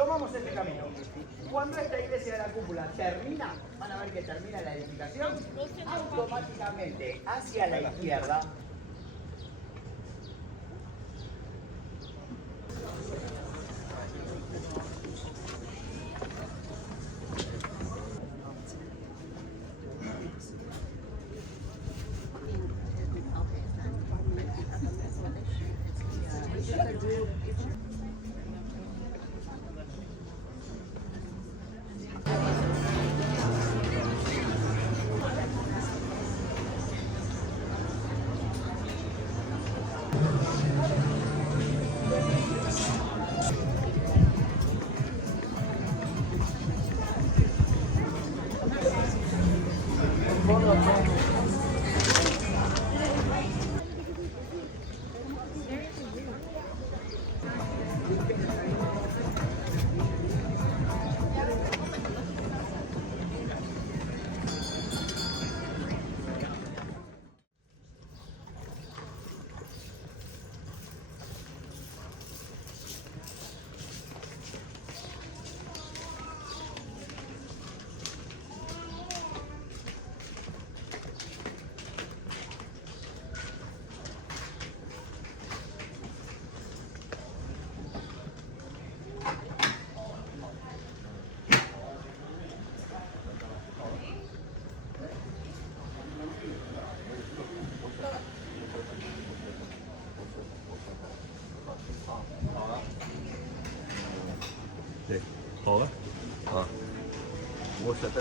tomamos este camino. Cuando esta iglesia de la cúpula termina, van a ver que termina la edificación, automáticamente hacia la izquierda 네. 더? 아, 뭐 시작해?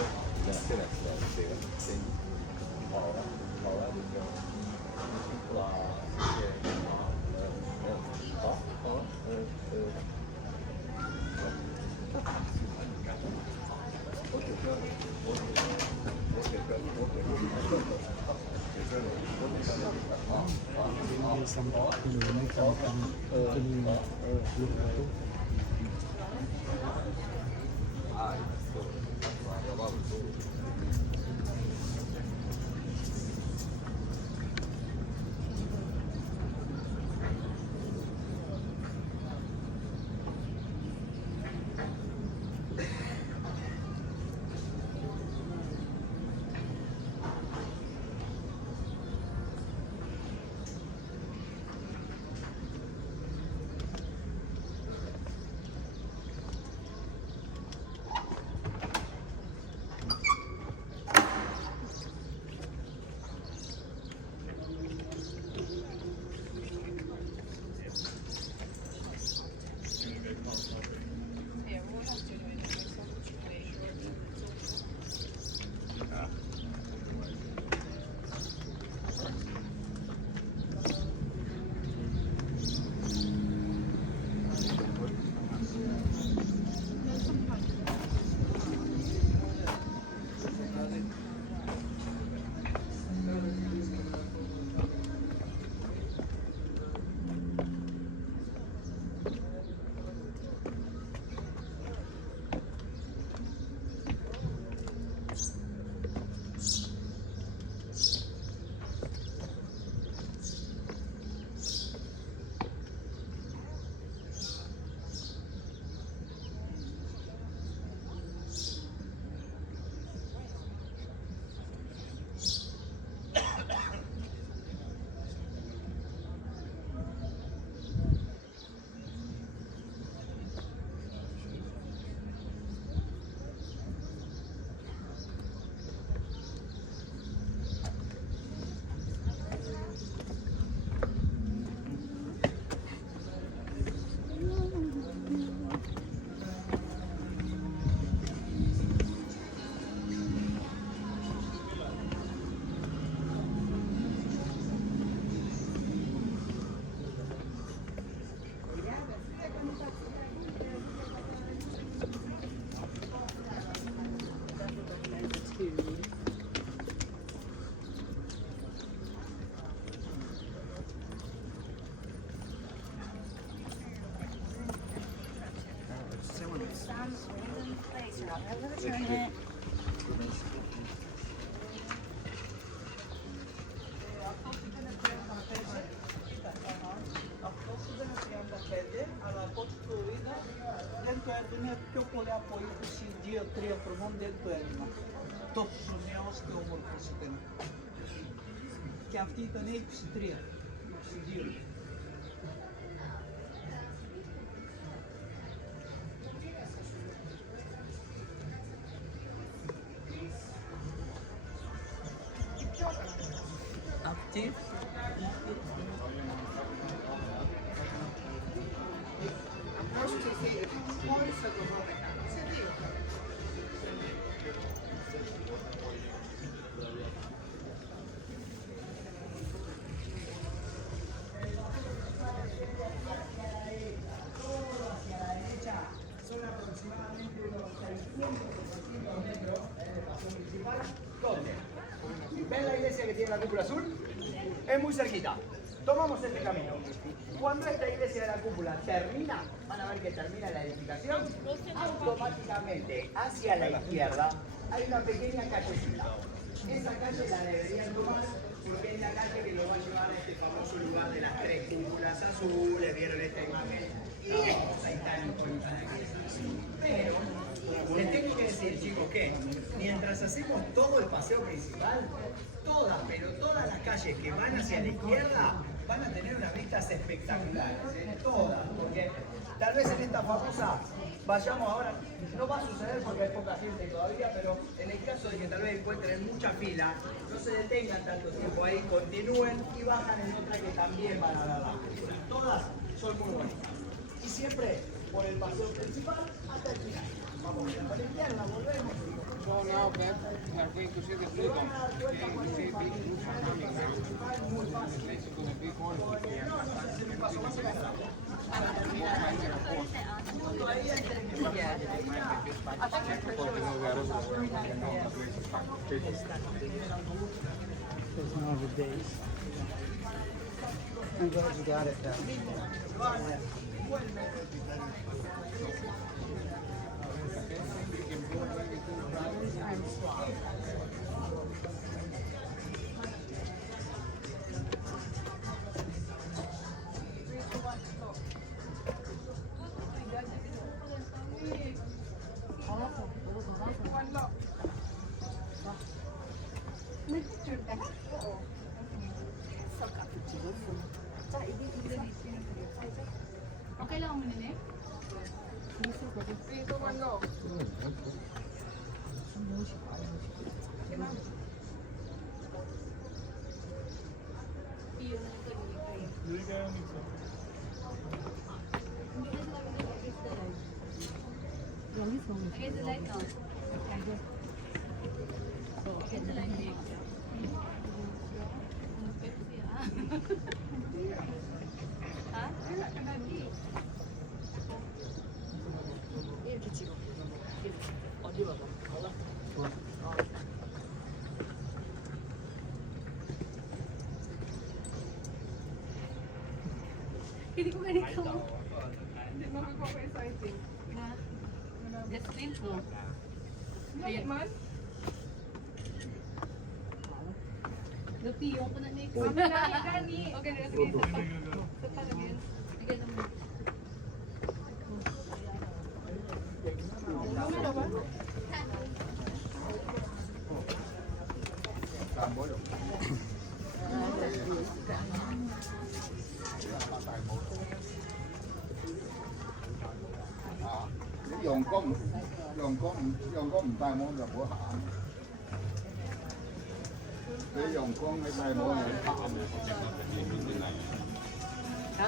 Alla porta fluida, dentro Erdoğan'a çok olay apoio dia 3 program dentro do Erdoğan. Todos os meus que eu vou fazer. Que a fita nem precisa dia. Aktif. Son aproximadamente unos 600 metros del paseo principal. ¿Dónde? ¿Ven la iglesia que tiene la cúpula azul? Es muy cerquita. Tomamos este camino. Cuando esta iglesia de la cúpula termina, van a ver que termina la edificación, automáticamente hacia la izquierda hay una pequeña callecita. Esa calle la deberían tomar porque es la calle que nos va a llevar a este famoso lugar de las 3 cúpulas azules. ¿Vieron esta imagen? Ahí está el iconito de la iglesia. Pero les tengo que decir, chicos, que mientras hacemos todo el paseo principal, pero todas las calles que van hacia la izquierda van a tener unas vistas espectaculares, todas, porque tal vez en esta famosa vayamos ahora, no va a suceder porque hay poca gente todavía, pero en el caso de que tal vez encuentren mucha fila, no se detengan tanto tiempo ahí, continúen y bajan en otra que también van a dar las películas. Todas son muy bonitas. Y siempre por el paseo principal hasta el final. Vamos a la izquierda, volvemos. So now that we are going to see the Pluto. You say big Pluto. Muy fácil. It's going to be more. Es el paso más cercano. There's nowadays. I'm glad you got it though. Okay lang mo nene? Dito man no. Against the light now. Against the light now. Ha? 이렇게 찍어. 어디 봐봐. Hindi ko ganito. Hindi mo exciting. Na? Just clean no? Ayan man. Gapi yung pa na next. Mami na gani. Okay, sige. Sa palagyan. Bigyan naman. Ano ba? Dùng có một tay món là của hạm. Cái dùng có mấy tay món là hạm. Hả?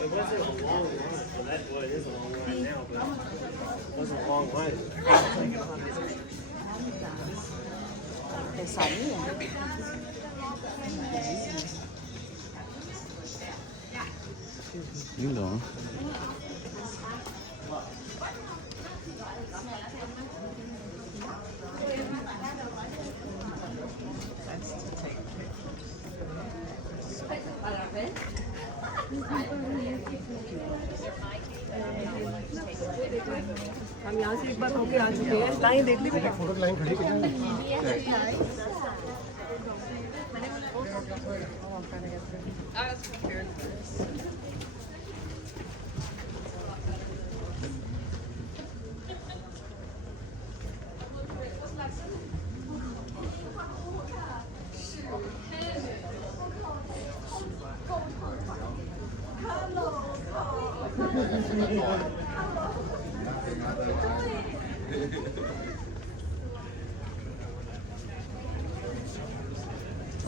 It wasn't a long line. Well, well, it is a long line now, but it wasn't a long line. Yun lang. Para ver. हम यहाँ से एक बार होके आ चुके हैं। Line देख ली बेटा? Photo की लाइन खड़ी कितनी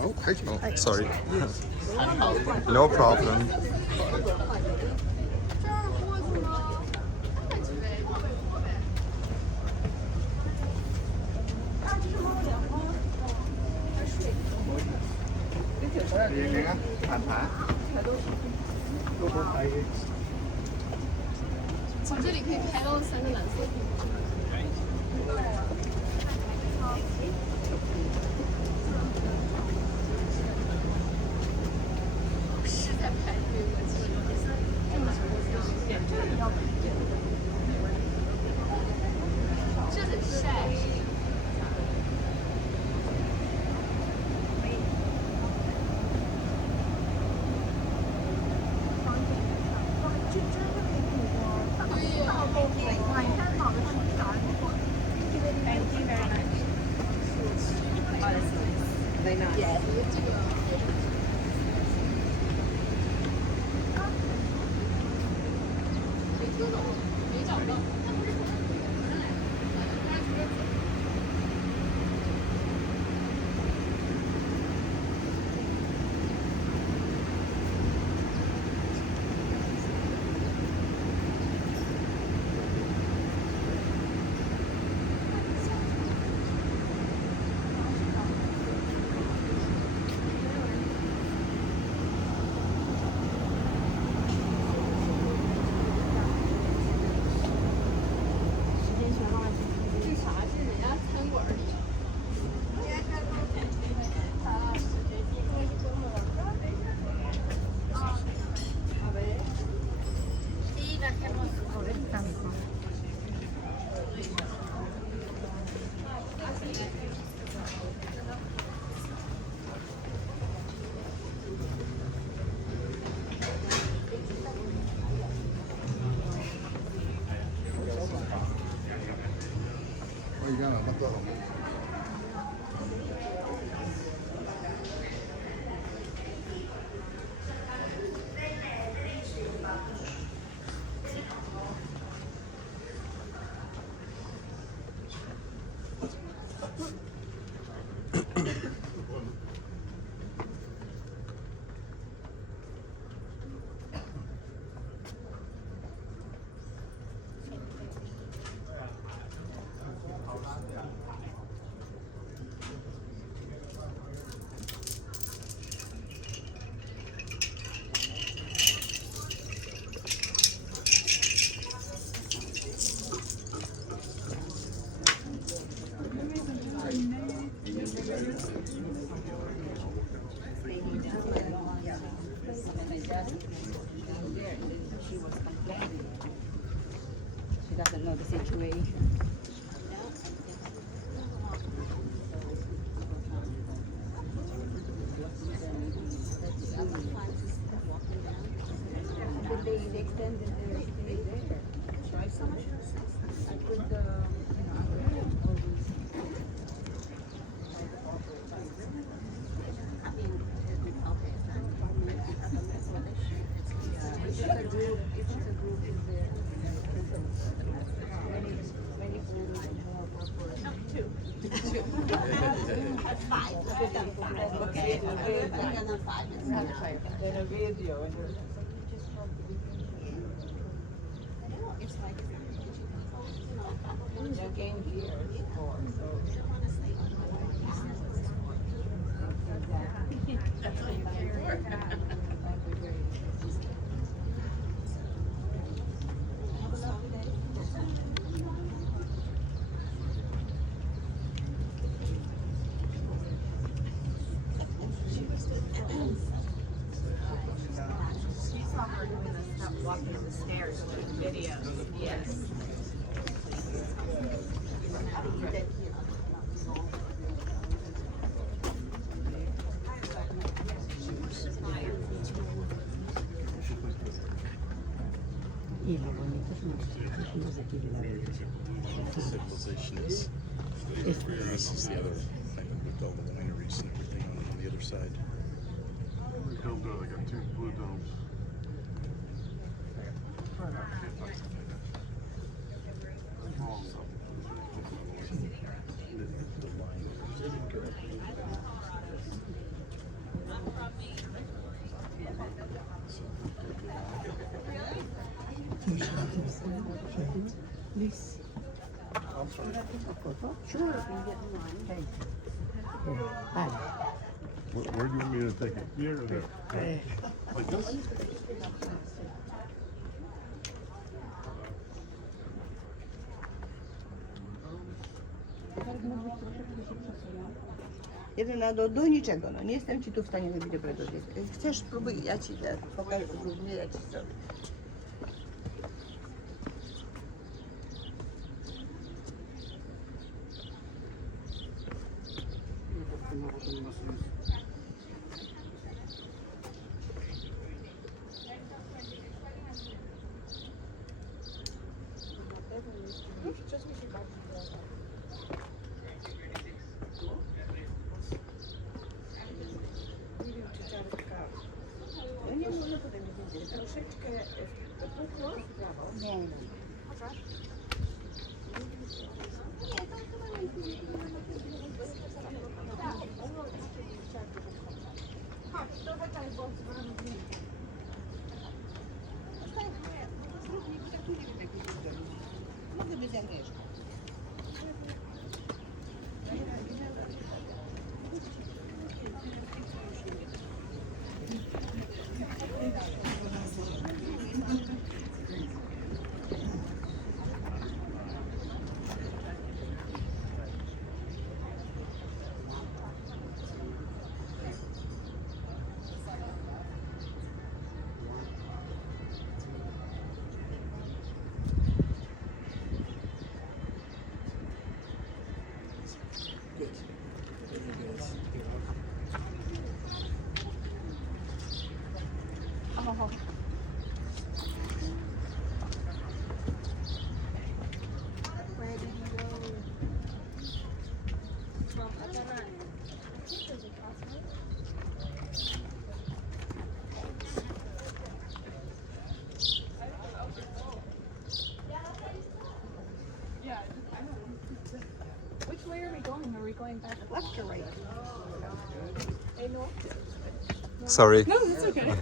Oh, hi. Oh, sorry. No problem. Hãy 从这里可以拍到3个蓝色。是在排队，我记得。这很晒。Bây giờ là bắt đầu. She doesn't know the situation. But they extended their stay there. Try some. I put the, all these. It's just a group is there. Many photos and more purpose. That's five. Okay. Then a video and It's like you came here before, so. Walking the stairs with video. Yes. Civilization is this is the other thing that we build the wineries and everything on the other side. They got 2 blue domes. Where do you want me to take it? Here or there? Like this? Jedyna do niczego, no nie jestem ci tu w stanie robić dobrego zdjęcia. Chcesz, spróbuj, ja ci pokażę, nie ja ci zrobię. Ja nie mogę potem widzieć, troszeczkę pukło w prawo. Nie. Mogę być Agnieszką. Which way are we going? Are we going back left or right? Sorry. No, that's okay.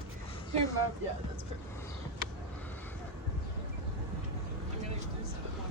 Here, Mark. Yeah, that's perfect. I'm gonna do some of my-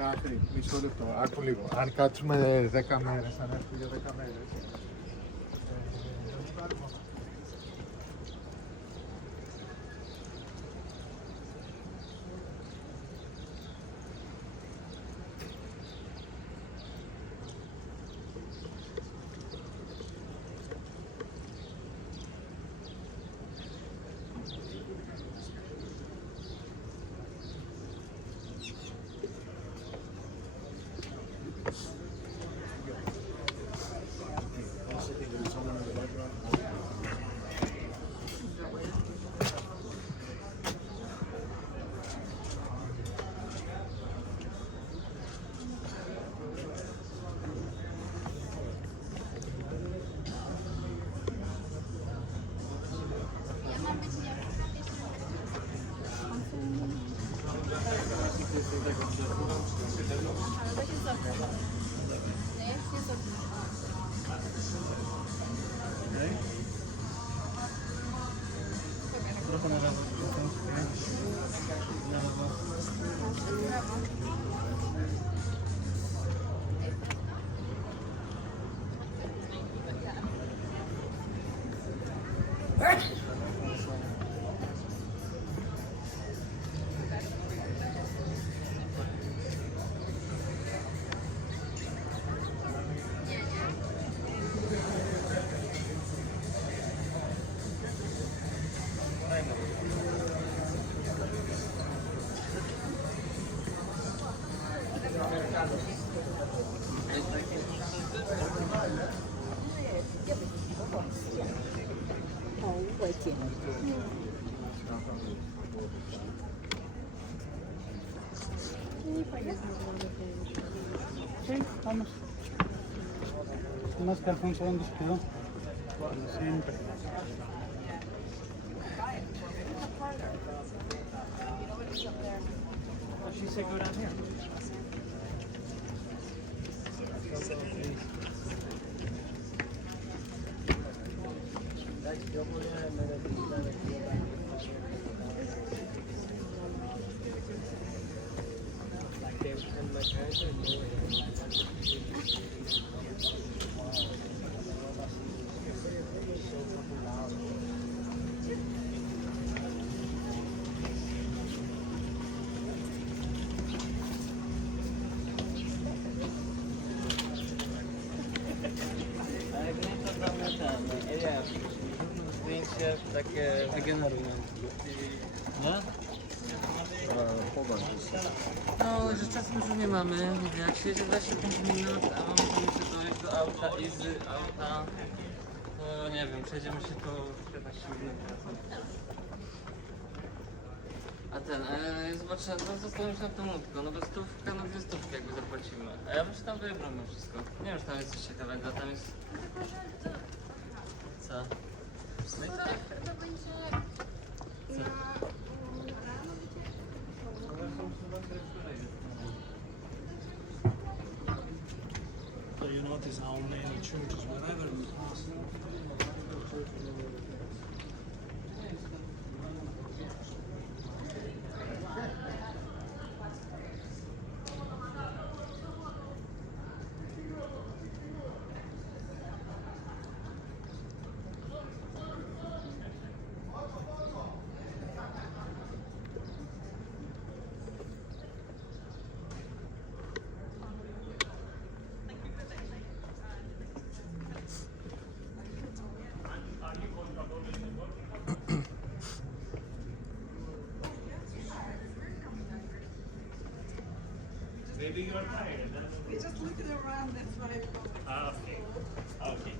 Κάθε μισό λεπτό, άκου λίγο. Αν κάτσουμε 10 μέρες, αν έρθει για 10 μέρες, Sí, vamos. Más que Alfonso, ¿dónde se quedó? Siempre. She said go down here. Zdjęcie takie wygenerowane. No? No, że czasu już nie mamy. Mówię, jak siedzi 25 minut, a mamy tam jeszcze dojść do auta i z auta, to nie wiem, przejdziemy się to 15 minut. A ten, zobaczę, no zastanawiam się nad tą łódką, no bo stówka, no 2 stówki jakby zapłacimy. A ja bym się tam wybrał mimo wszystko. Nie wiem, czy tam jest coś ciekawego, tam jest... Co? No i co? To będzie na So you know what is only in the churches, whatever. We just looking around, that's what I thought. Okay.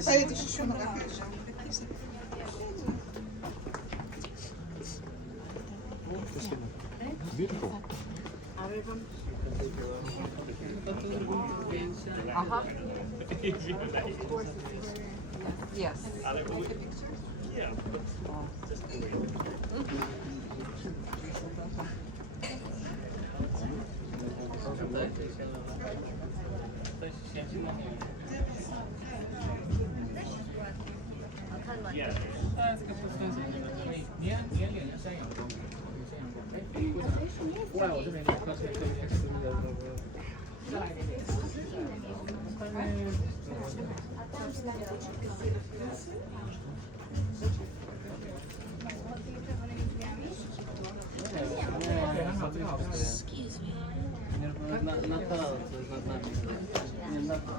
Ставить еще на кафе. To tu zrobimy zdjęcia. Aha. Yes. Coś siedzi na nim. Na to, co jest nad nami. Nie, na to.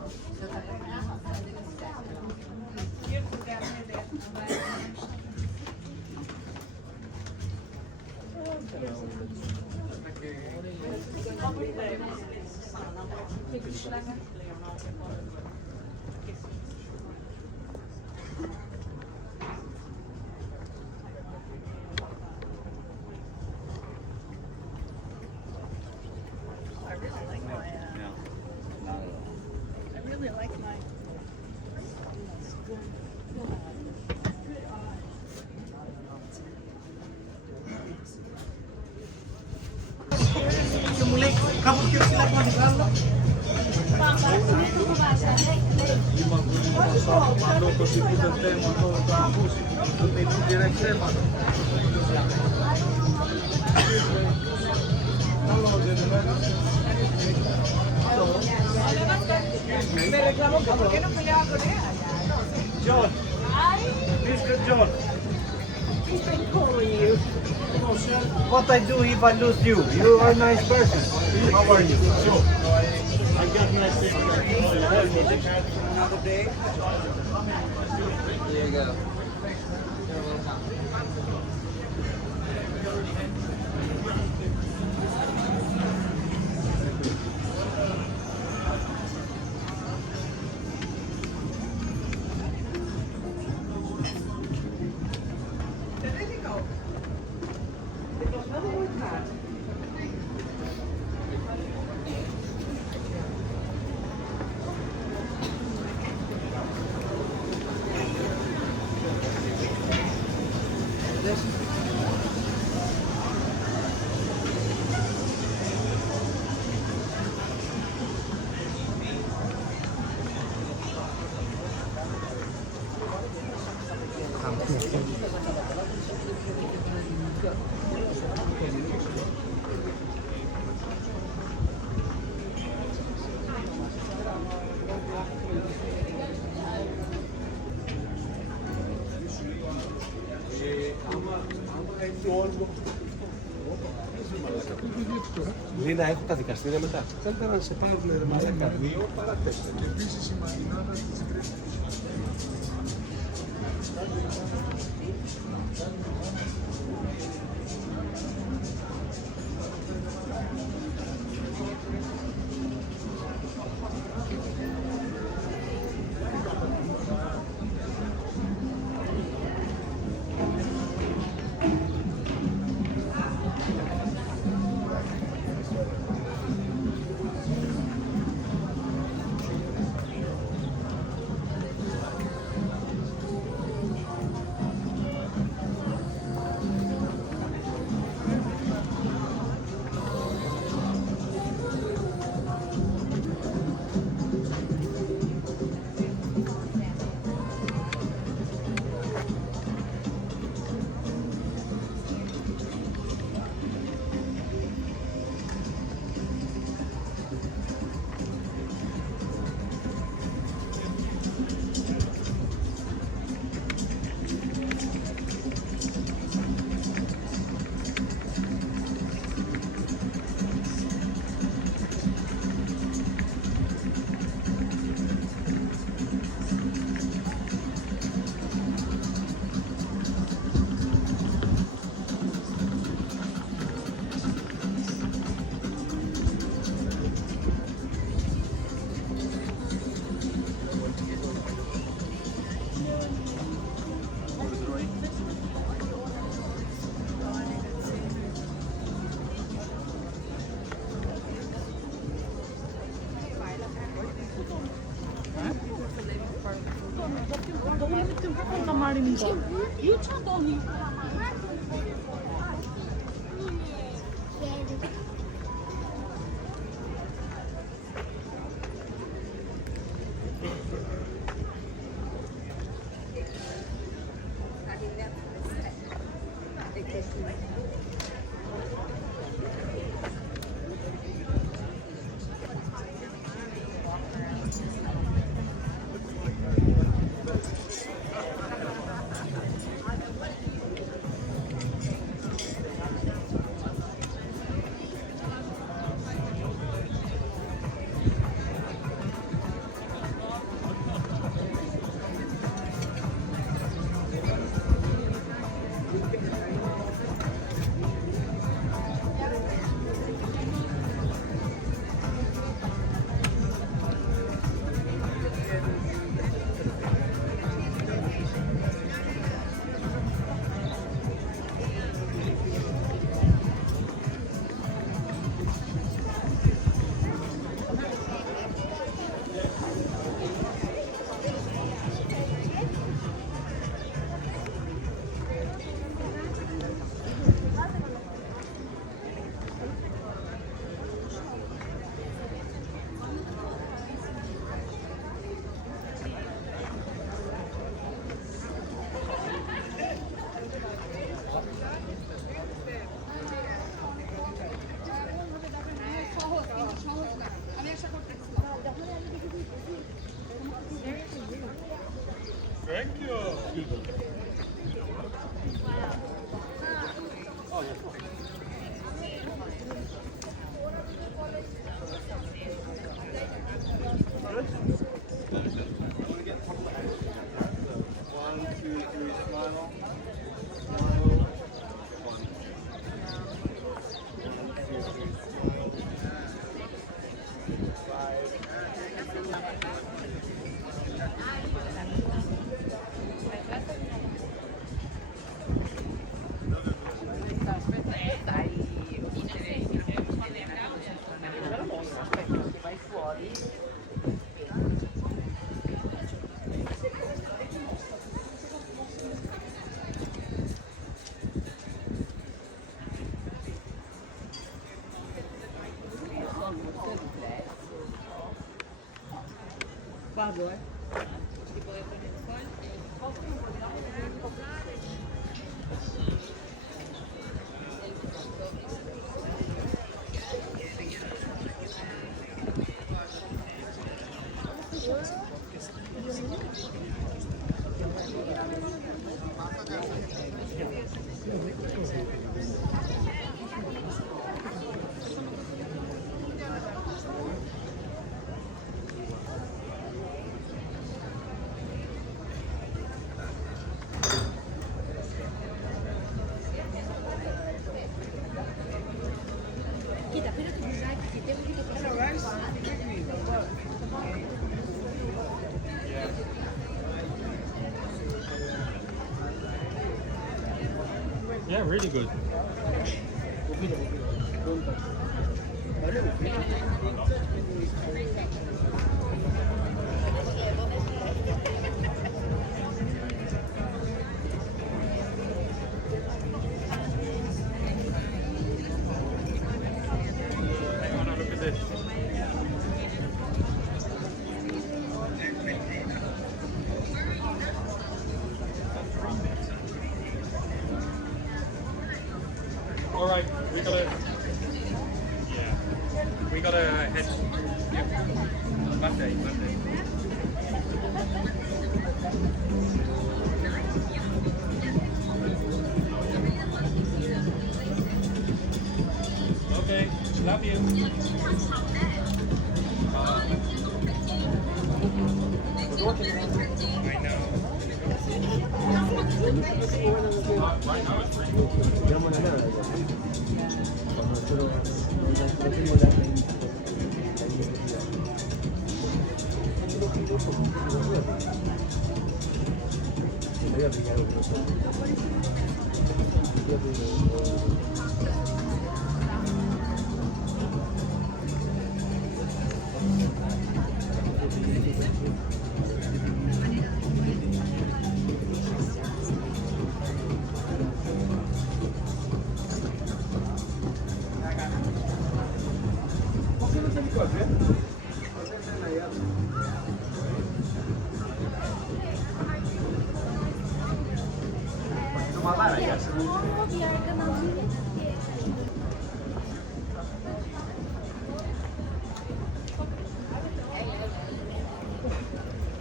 I really like mine. Me reclamó que por qué no peleaba con ella. John. Mr. John. He's been calling you. What I do if I lose you? You are a nice person. How are you? I got nice things. Another day. There you go. Λίνα, έχω τα δικαστήρια μετά. Θέλετε να σε πάρουν μαλάκα 2 παρά 4. 한단 말입니다. 2,000원이. Vado, eh. Yeah, really good. Look at this. All right, we gotta head. Yeah. Monday. Okay, love you. I know. Right now it's pretty cool.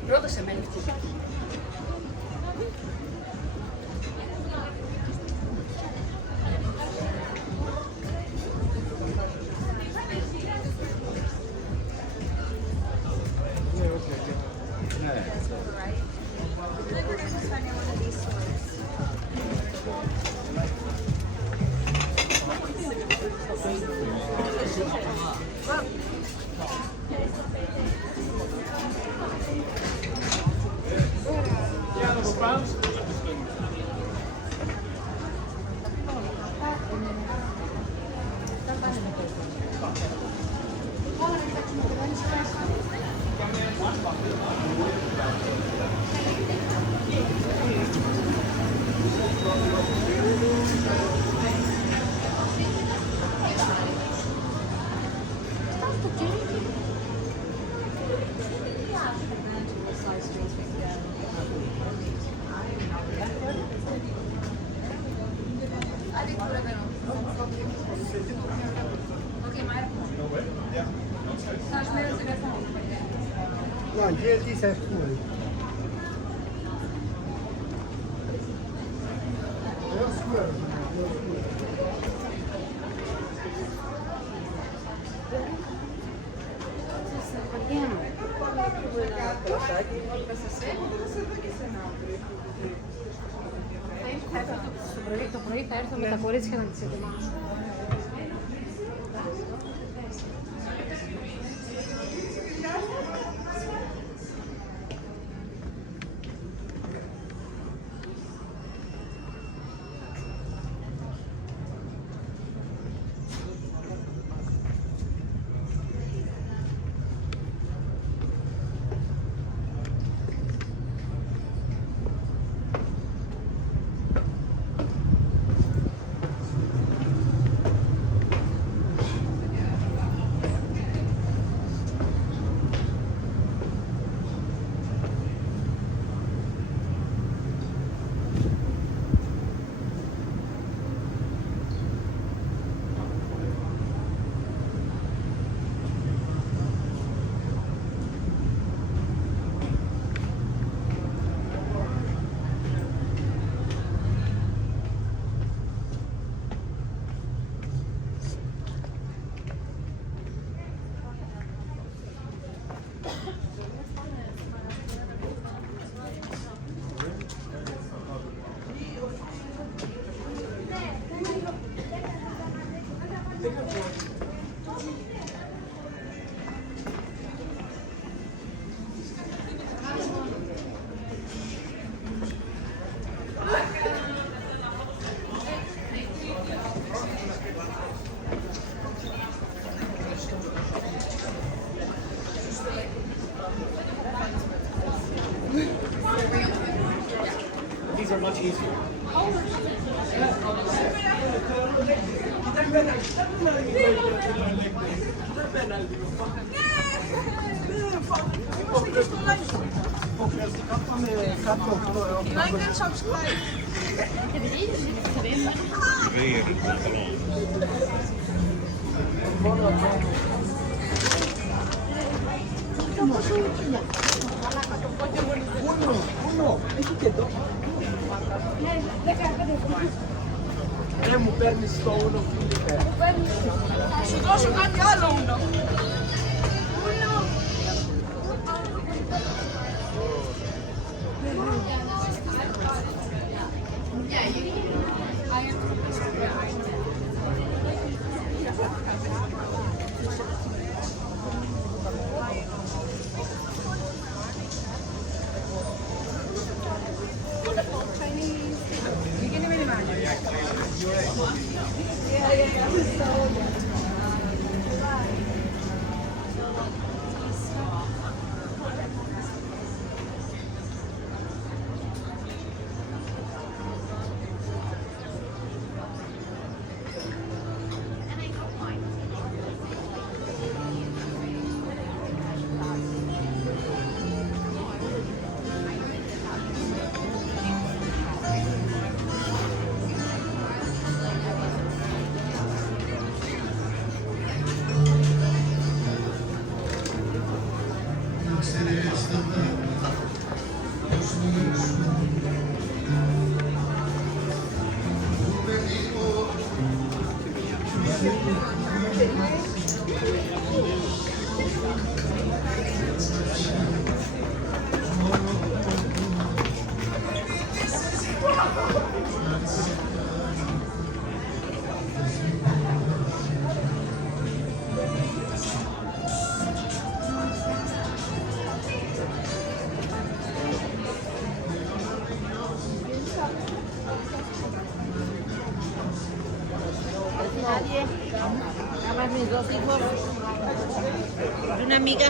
Ρώτησε με ανοιχτή. No, GLT says cool. Το πρωί θα έρθω με τα κορίτσια να τις ετοιμάσω. These are much easier. Like and subscribe. Δεν μου παίρνεις το ούνο φίλε. Θα σου δώσω κάτι άλλο ούνο. Nadie. Nada más mis dos hijos. Y una amiga.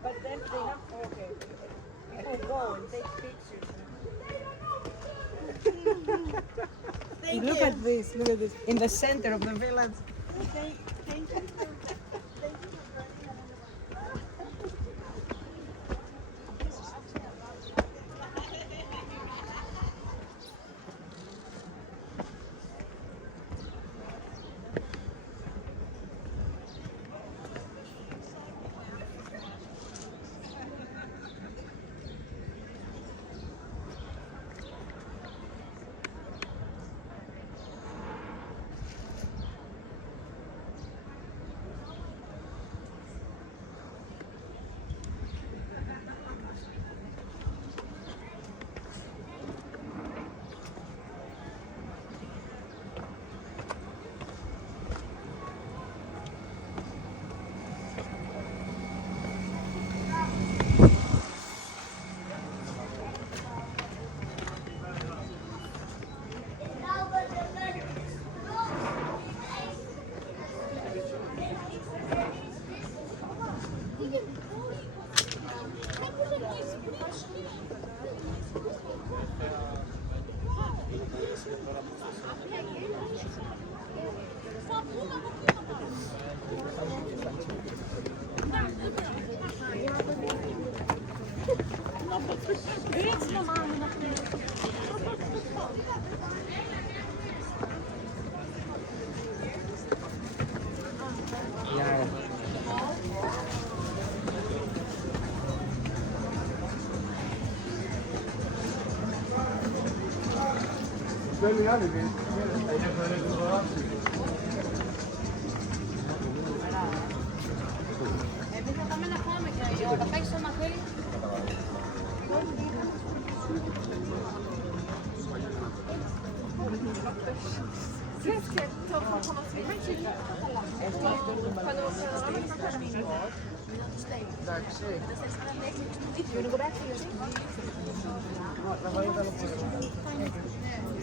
But then they have, okay, people go and take pictures. Look at this, in the center of the village. Thank you. Εμείς θα πάμε να φάμε και η ώρα παίξει το μαχαίρι. Ξέρεις και το χωμοσφαιρικό έχει καλά. Πανομοσφαιρικό να κάνουμε. Εντάξει. You wanna go back to your seat?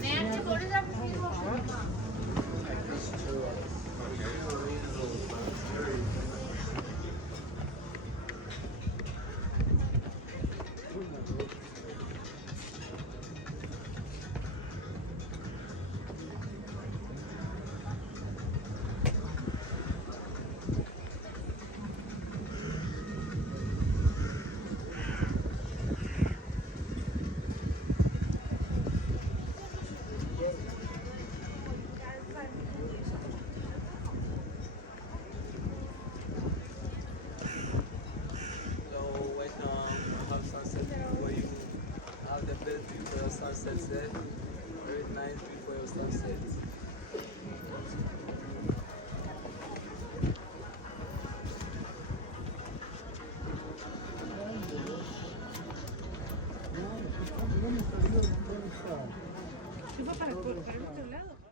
Ναι, αν και μπορείς να πεις. sunset. Very nice before sunset. ¿Qué fue para el otro lado?